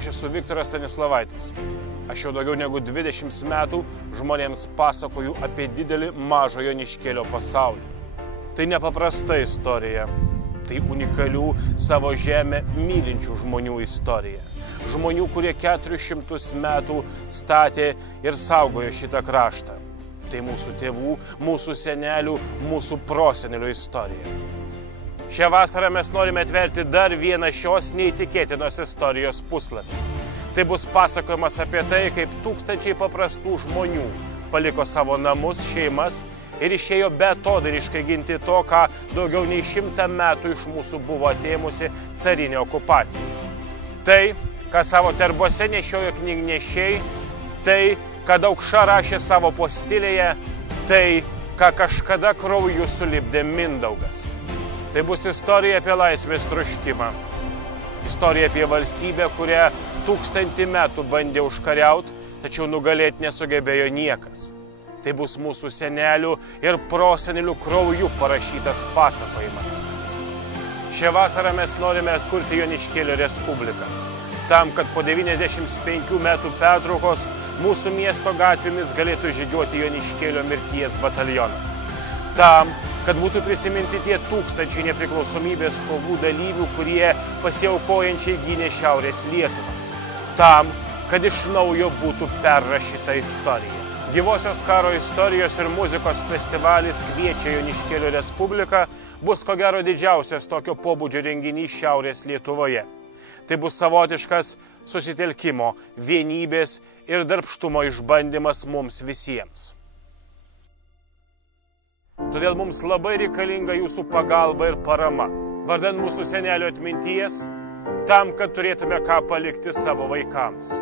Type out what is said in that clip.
Aš esu Viktoras Stanislavaitis. Aš jau daugiau negu 20 metų žmonėms pasakoju apie didelį mažo Joniškėlio pasaulį. Tai nepaprasta istorija. Tai unikalių savo žemę mylinčių žmonių istorija. Žmonių, kurie 400 metų statė ir saugojo šitą kraštą. Tai mūsų tėvų, mūsų senelių, mūsų prosenelių istorija. Šią vasarą mes norime atverti dar vieną šios neįtikėtinos istorijos puslapį. Tai bus pasakojimas apie tai, kaip tūkstančiai paprastų žmonių paliko savo namus, šeimas ir išėjo beatodairiškai ginti to, ką daugiau nei 100 metų iš mūsų buvo atėmusi carinė okupacija. Tai, ką savo terbose nešiojo knygnešiai, tai, ką Daukša rašė savo postilėje, tai, ką kažkada krauju sulipdė Mindaugas. Tai bus istorija apie laisvės troškimą. Istorija apie valstybę, kurią 1000 metų bandė užkariauti, tačiau nugalėti nesugebėjo niekas. Tai bus mūsų senelių ir prosenelių krauju parašytas pasakojimas. Šią vasarą mes norime atkurti Joniškėlio Respubliką. Tam, kad po 95 metų pertraukos mūsų miesto gatvėmis galėtų žygiuoti Joniškėlio mirties batalionas. Tam, kad būtų prisiminti tie tūkstančiai nepriklausomybės kovų dalyvių, kurie pasiaukojančiai gynė Šiaurės Lietuvą. Tam, kad iš naujo būtų perrašyta istorija. Gyvosios karo istorijos ir muzikos festivalis Kviečia Joniškėlio Respubliką bus ko gero didžiausias tokio pobūdžio renginys Šiaurės Lietuvoje. Tai bus savotiškas susitelkimo, vienybės ir darbštumo išbandymas mums visiems. Todėl mums labai reikalinga jūsų pagalba ir parama, vardan mūsų senelio atminties, tam, kad turėtume ką palikti savo vaikams.